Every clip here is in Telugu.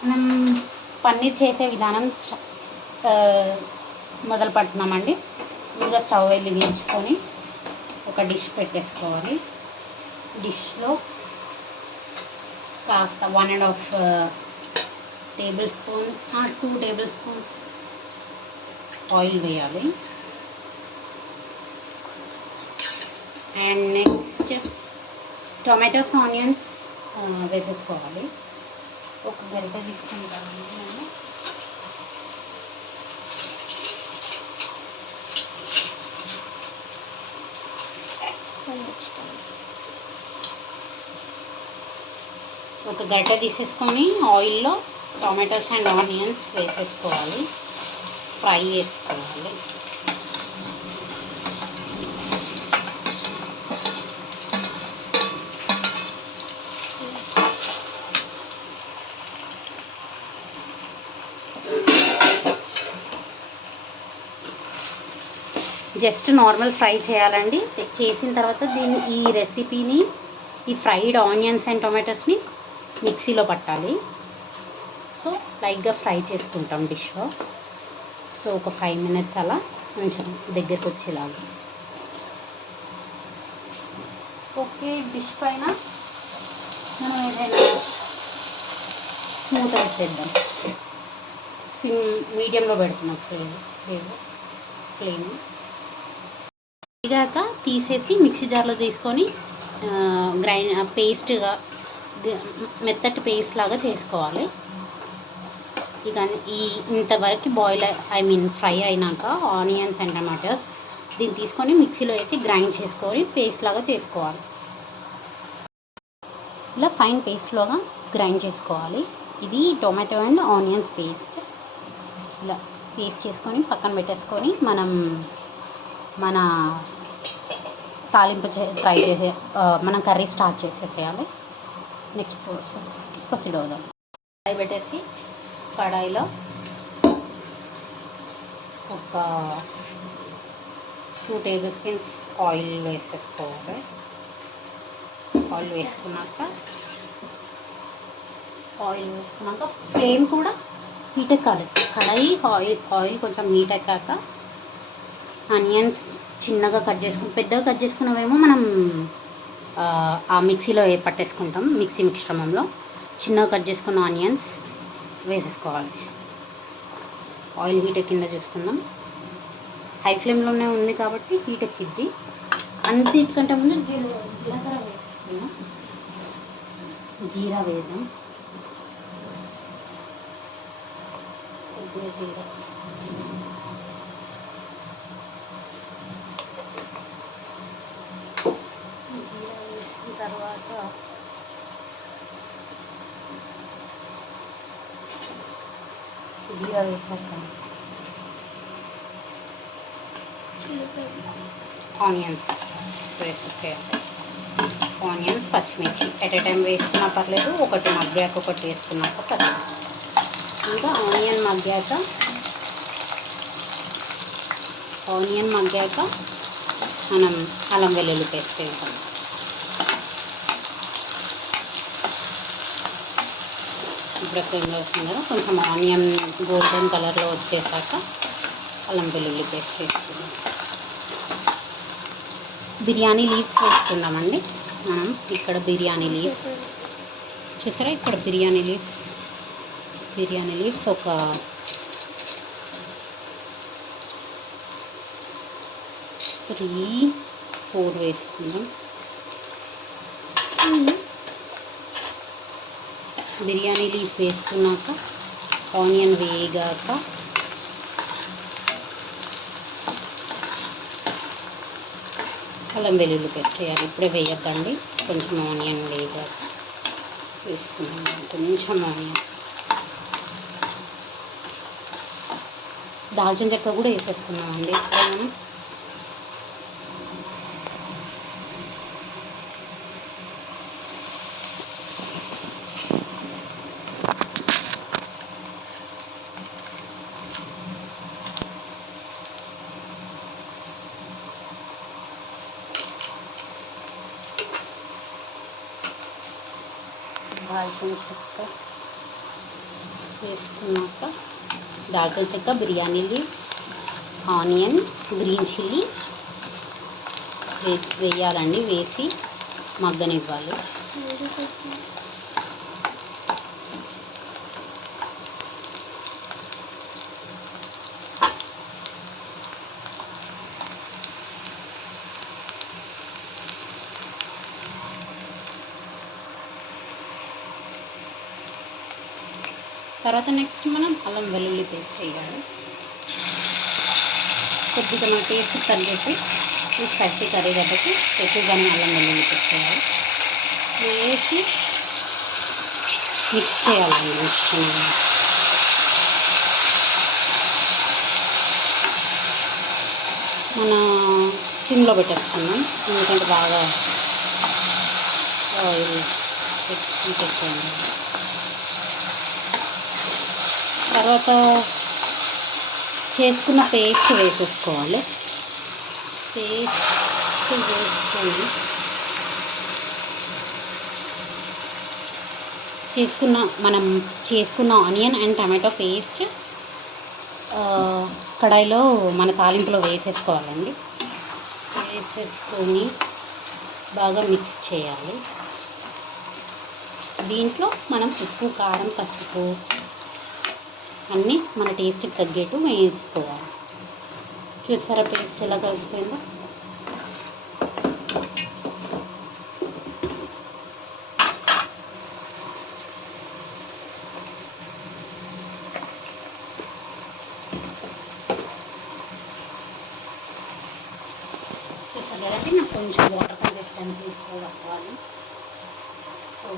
మనం పన్నీర్ చేసే విధానం మొదలు పెడుతున్నామండి. ముందుగా స్టవ్ వెలిగించుకొని ఒక డిష్ పెట్టేసుకోవాలి. డిష్లో కాస్త 1.5 table spoon 2 table spoons oil వేయాలి. అండ్ నెక్స్ట్ టొమాటోస్, ఆనియన్స్ వేసేసుకోవాలి. ఒక గరిట తీసుకుంటామండి నేను. ఒక గరిట తీసేసుకొని ఆయిల్లో టొమాటోస్ అండ్ ఆనియన్స్ వేసేసుకోవాలి. ఫ్రై చేసుకోవాలి. జస్ట్ నార్మల్ ఫ్రై చేయాలండి. చేసిన తర్వాత ఈ రెసిపీని, ఈ ఫ్రైడ్ ఆనియన్స్ అండ్ టొమాటోస్ని మిక్సీలో పట్టాలి. సో లైట్గా ఫ్రై చేసుకుంటాం డిష్లో. సో ఒక 5 మినిట్స్ అలా కొంచెం దగ్గరికి వచ్చేలాగా. ఓకే, డిష్ పైన మనం ఏదైనా మూత పెట్టేద్దాం. మీడియంలో పెడుతున్నాం ఫ్లేమ్. ఇదాక తీసేసి మిక్సీ జార్లో తీసుకొని పేస్ట్గా మెత్తటి పేస్ట్ లాగా చేసుకోవాలి. ఇక ఇంతవరకు ఫ్రై అయినాక ఆనియన్స్ అండ్ టమాటోస్ దీన్ని తీసుకొని మిక్సీలో వేసి గ్రైండ్ చేసుకొని పేస్ట్ లాగా చేసుకోవాలి. ఇలా ఫైన్ పేస్ట్లాగా గ్రైండ్ చేసుకోవాలి. ఇది టొమాటో అండ్ ఆనియన్స్ పేస్ట్. ఇలా పేస్ట్ చేసుకొని పక్కన పెట్టేసుకొని మన తాలింపు మనం కర్రీ స్టార్ట్ చేసేసేయాలి. నెక్స్ట్ ప్రొసీడ్ అవుదాం. కడాయి పెట్టేసి కడాయిలో ఒక 2 టేబుల్ స్పూన్స్ ఆయిల్ వేసేసుకోవాలి. ఆయిల్ వేసుకున్నాక ఫ్లేమ్ కూడా హీట్ ఎక్కాలి. కడాయి ఆయిల్ కొంచెం హీట్ ఎక్కాక ఆనియన్స్ చిన్నగా కట్ చేసుకుని, పెద్దగా కట్ చేసుకున్నవేమో మనం ఆ మిక్సీలో పట్టేసుకుంటాం. మిక్సీ మిశ్రమంలో చిన్నగా కట్ చేసుకున్న ఆనియన్స్ వేసేసుకోవాలి. ఆయిల్ హీట్ ఎక్కిందో చూసుకుందాం. హై ఫ్లేమ్లోనే ఉంది కాబట్టి హీట్ ఎక్కిద్ది. అంతకంటే ముందు జీలకర్ర వేసేసుకుందాం. జీరా వేద్దాం. కొద్దిగా జీరా వేసిన తర్వాత జీరా వేసాక ఆనియన్స్ వేసేసేయాలి. ఆనియన్స్, పచ్చిమిర్చి ఎట్ ఏ టైం వేసుకున్నా పర్లేదు, ఒకటి మగ్గాక ఒకటి వేసుకున్నాక పర్లేదు. ఇంకా ఆనియన్ మగ్గాక మనం అల్లం వెల్లుల్లి పేస్ట్ వేస్తాం. ఇప్పుడు ఫ్లేమ్లో వస్తుంది కదా, కొంచెం ఆనియన్ గోల్డెన్ కలర్లో వచ్చేసాక అల్లం వెల్లుల్లి పేస్ట్ వేసుకుందాం. బిర్యానీ లీవ్స్ వేసుకుందామండి. మనం ఇక్కడ బిర్యానీ లీవ్స్ చూసారా, ఇక్కడ బిర్యానీ లీవ్స్ ఒక 3-4 వేసుకుందాం. బిర్యానీ లీఫ్ వేసుకున్నాక ఆనియన్ వేగాక అల్లం వెల్లుల్లి పేస్ట్ వేయాలి. ఇప్పుడే వేయద్దండి, కొంచెం ఆనియన్ వేగాక వేసుకున్నాం. కొంచెం ఆనియన్, దాల్చిన చెక్క కూడా వేసేసుకున్నామండి ఇప్పుడే మనం. దాల్చిన చెక్క, వేసుకున్నాక దాల్చిన చెక్క, biryani leaves, onion, green chilli వేయాలండి. వేసి మగ్గనివ్వాలి. తర్వాత నెక్స్ట్ మనం అల్లం వెల్లుల్లి పేస్ట్ వేయాలి. కొద్దిగా మన టేస్ట్ తగ్గేసి ఈ స్పైసీ కర్రీ కాబట్టి ఎక్కువగానే అల్లం వెల్లుల్లి పేస్ట్ వేయాలి. వేసి మిక్స్ చేయాలండి. మన సిమ్లో పెట్టేసుకున్నాం, ఎందుకంటే బాగా ఆయిల్ ఎక్కువ. తర్వాత చేసుకున్న పేస్ట్ వేసేసుకోవాలి. పేస్ట్ వేసుకొని మనం చేసుకున్న ఆనియన్ అండ్ టమాటో పేస్ట్ కడాయిలో మన తాలింపులో వేసేసుకోవాలండి. వేసేసుకొని బాగా మిక్స్ చేయాలి. దీంట్లో మనం ఉప్పు, కారం, పసుపు అన్నీ మన టేస్ట్కి తగ్గట్టు వేసుకోవాలి. చూసారా పేస్ట్ ఎలా కలిసిపోయిందో? చూసారు కదండి, నాకు కొంచెం వాటర్ కన్సిస్టెన్సీ కావాలి. సో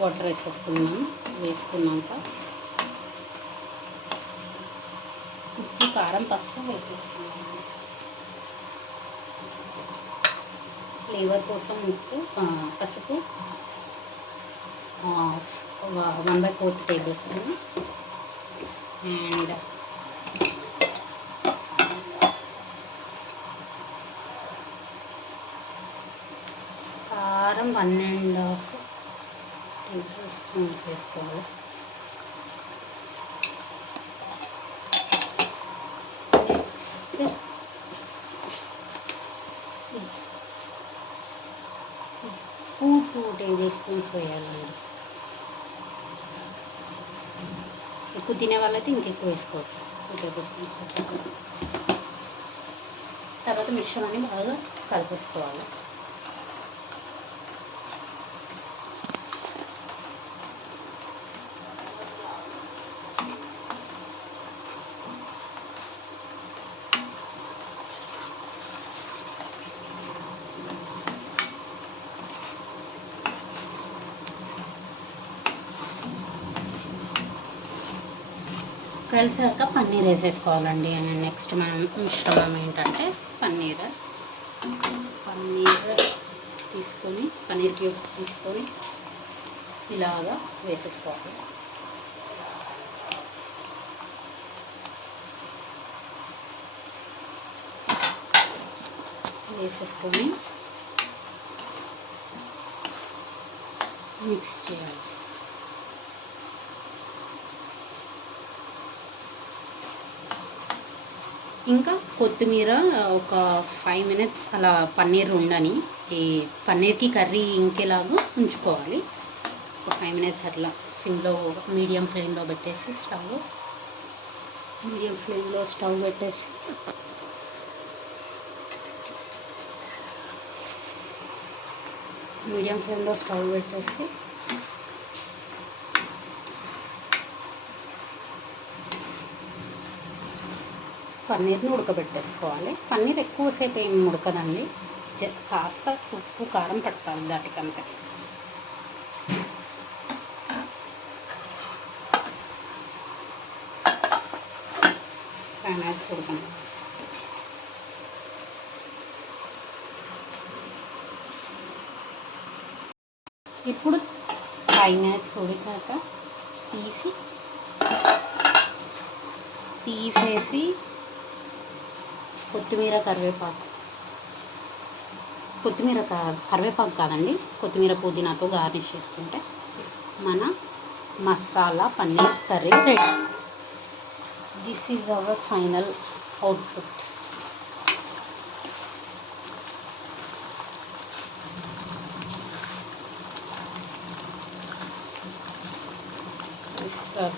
వాటర్ వేసేసుకున్నాము. వేసుకున్నాక ఉప్పు, కారం, పసుపు వేసేసుకున్నాము. ఫ్లేవర్ కోసం ఉప్పు, పసుపు 1/4 టేబుల్ స్పూన్ అండ్ కారం 1.5 టేబుల్ స్పూన్స్ వేసుకోవాలి. నెక్స్ట్ ఉప్పు 2 టేబుల్ స్పూన్స్ వేయాలండి. ఎక్కువ తినే వాళ్ళైతే ఇంకెక్కువ వేసుకోవచ్చు. 2 టేబుల్ స్పూన్స్ వేసుకోవాలి. తర్వాత మిశ్రమాన్ని బాగా కలిపేసుకోవాలి. కలిసాక పన్నీర్ వేసేసుకోవాలండి. అండ్ నెక్స్ట్ మనం మిశ్రమం ఏంటంటే పన్నీర్ తీసుకొని, పన్నీర్ క్యూబ్స్ తీసుకొని ఇలాగా వేసేసుకోవాలి. వేసేసుకొని మిక్స్ చేయాలి. ఇంకా కొత్తిమీర ఒక 5 మినిట్స్ అలా పన్నీర్ ఉండని, ఈ పన్నీర్కి కర్రీ ఇంకేలాగా ఉంచుకోవాలి. ఒక 5 మినిట్స్ అట్లా సిమ్లో మీడియం ఫ్లేమ్లో పెట్టేసి స్టవ్ పెట్టేసి పన్నీర్ని ఉడకబెట్టేసుకోవాలి. పన్నీర్ ఎక్కువసేపు ఏమి ఉడకదండి, కాస్త ఉప్పు, కారం పట్టాలి దాటికంటే. ఫైనాన్స్ ఉడకండి. ఇప్పుడు 5 minutes ఉడికాక తీసేసి కరివేపాకు కాదండి, కొత్తిమీర పుదీనాతో గార్నిష్ చేసుకుంటే మన masala paneer curry ready. This is our final output.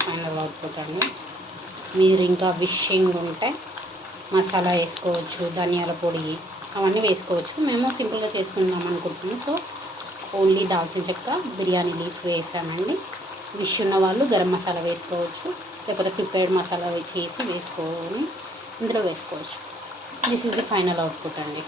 Final output అండి. మీరు ఇంకా విషింగ్ ఉంటే మసాలా వేసుకోవచ్చు, ధనియాల పొడి అవన్నీ వేసుకోవచ్చు. మేము సింపుల్గా చేసుకుందాం అనుకుంటున్నాము. సో ఓన్లీ దాల్చిన చెక్క, బిర్యానీ లీఫ్ వేసామండి. విష్ ఉన్న వాళ్ళు గరం మసాలా వేసుకోవచ్చు, లేకపోతే ప్రిపేర్డ్ మసాలా చేసి వేసుకొని ఇందులో వేసుకోవచ్చు. This is the final output అండి.